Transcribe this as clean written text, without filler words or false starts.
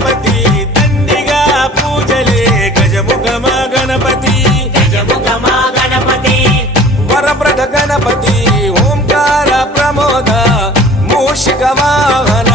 గణపతి దండిగా పూజలే గజముఖమ గణపతి గజముఖమా గణపతి వరప్రద గణపతి ఓంకార ప్రమోద మూషిక వాహన